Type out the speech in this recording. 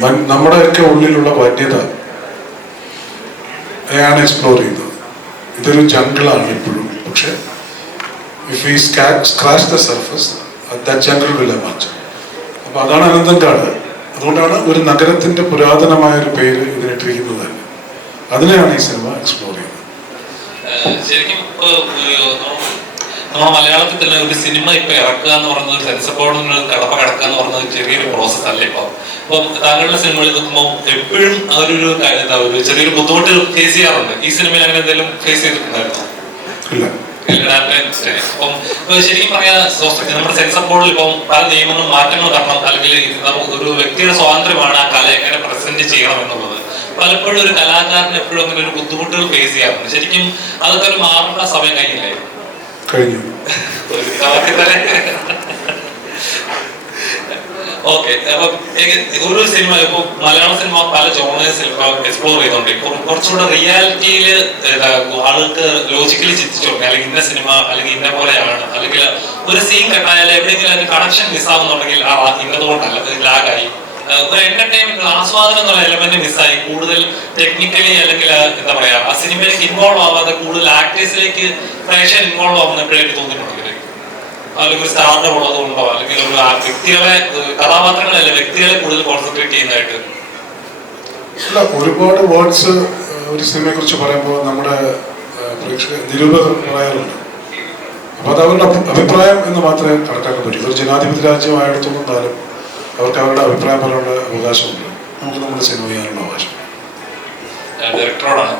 പറഞ്ഞതുപോലെ നമ്മുടെയൊക്കെ ഉള്ളിലുള്ള വന്യത ആണ് എക്സ്പ്ലോർ ചെയ്യുന്നത്. ഇതൊരു ജംഗിളാണ് ഇപ്പോഴും. പക്ഷെ if we scratch the surface that jungle will emerge. അപ്പൊ അതാണ് അനന്തൻകാട്. അതുകൊണ്ടാണ് ഒരു നഗരത്തിന്റെ പുരാതനമായ ഒരു പേര് ഇതിനിട്ടിരിക്കുന്നത് തന്നെ. അതിനെയാണ് ഈ സിനിമ എക്സ്പ്ലോർ ചെയ്യുന്നത്. ശരിക്കും നമ്മുടെ മലയാളത്തിൽ തന്നെ ഒരു സിനിമ ഇപ്പൊ ഇറക്കുക എന്ന് പറയുന്നത് ഒരു സെൻസർ ബോർഡിന് കടപ്പ കിടക്കുക എന്ന് പറയുന്നത് ചെറിയൊരു പ്രോസസ് അല്ലേ ഇപ്പൊ. അപ്പം താങ്കളുടെ സിനിമകളിൽ നിൽക്കുമ്പോൾ എപ്പോഴും ഒരു ചെറിയൊരു ബുദ്ധിമുട്ട് ഫേസ് ചെയ്യാറുണ്ട്. ഈ സിനിമയിൽ അങ്ങനെ എന്തെങ്കിലും ഫേസ് ചെയ്തിട്ടുണ്ടായിരുന്നോ? അപ്പം ശരിക്കും പറയാ നമ്മുടെ സെൻസർ ബോർഡിൽ ഇപ്പം പല നിയമങ്ങളും മാറ്റങ്ങൾ വരണം, അല്ലെങ്കിൽ ഒരു വ്യക്തിയുടെ സ്വാതന്ത്ര്യമാണ് ആ കല എങ്ങനെ പ്രസന്റ് ചെയ്യണം എന്നുള്ളത്. പലപ്പോഴും ഒരു കലാകാരന് എപ്പോഴും അങ്ങനെ ഒരു ബുദ്ധിമുട്ടുകൾ ഫേസ് ചെയ്യാറുണ്ട്. ശരിക്കും അതൊക്കെ ഒരു മാറേണ്ട സമയം കഴിഞ്ഞില്ലേ? കഴിഞ്ഞു. ഓക്കെ. അപ്പൊ ഒരു സിനിമ ഇപ്പൊ മലയാള സിനിമ പല ജോണേഴ്സിൽ എക്സ്പ്ലോർ ചെയ്തോണ്ട് കുറച്ചുകൂടെ റിയാലിറ്റിയിൽ ആൾക്ക് ലോജിക്കലി ചിന്തിച്ചു നോക്കുക, അല്ലെങ്കിൽ ഇന്ന സിനിമ അല്ലെങ്കിൽ ഇന്ന പോലെയാണ്, അല്ലെങ്കിൽ ഒരു സീൻ കണ്ടായാലും എവിടെയെങ്കിലും അതിന് കണക്ഷൻ മിസ്സാവുന്നുണ്ടെങ്കിൽ ഇന്നതുകൊണ്ടല്ല, ലാഗായി ഒരു എന്റർടൈൻമെന്റ് ആസ്വാദനം എന്നുള്ള എലമെന്റ് മിസ്സായി, കൂടുതൽ ടെക്നിക്കലി അല്ലെങ്കിൽ എന്താ പറയാ ആ സിനിമയിലേക്ക് ഇൻവോൾവ് ആവാതെ കൂടുതൽ ആക്ടേഴ്സിലേക്ക് പ്രേക്ഷകർ ഇൻവോൾവ് ആവുന്ന എപ്പോഴേക്ക് തോന്നിയിട്ടുണ്ടെങ്കിൽ, അല്ലെങ്കിൽ ഒരു സ്റ്റാർഡം ഉള്ളത് കൊണ്ടോ, അല്ലെങ്കിൽ ഒരു വ്യക്തികളെ കഥാപാത്രങ്ങളല്ല വ്യക്തികളെ കൂടുതൽ കോൺസെൻട്രേറ്റ് ചെയ്യുന്നതായിട്ട്? അല്ല, ഒരുപാട് വേർഡ്സ് ഒരു സിനിമയെ കുറിച്ച് പറയുമ്പോൾ നമ്മുടെ പ്രേക്ഷക നിരൂപകർ പറയാറുണ്ട്. അപ്പൊ അത് അവരുടെ അഭിപ്രായം എന്ന് മാത്രമേ കണക്കാക്കാൻ പറ്റൂ. ഒരു ജനാധിപത്യ രാജ്യമായിടത്തോളം കാലം അവർക്ക് അവരുടെ അഭിപ്രായം പറയാനുള്ള അവകാശമുണ്ട്. നമുക്ക് നമ്മുടെ സിനിമ ചെയ്യാനുള്ള അവകാശം ഡയറക്ടറോടാണ്.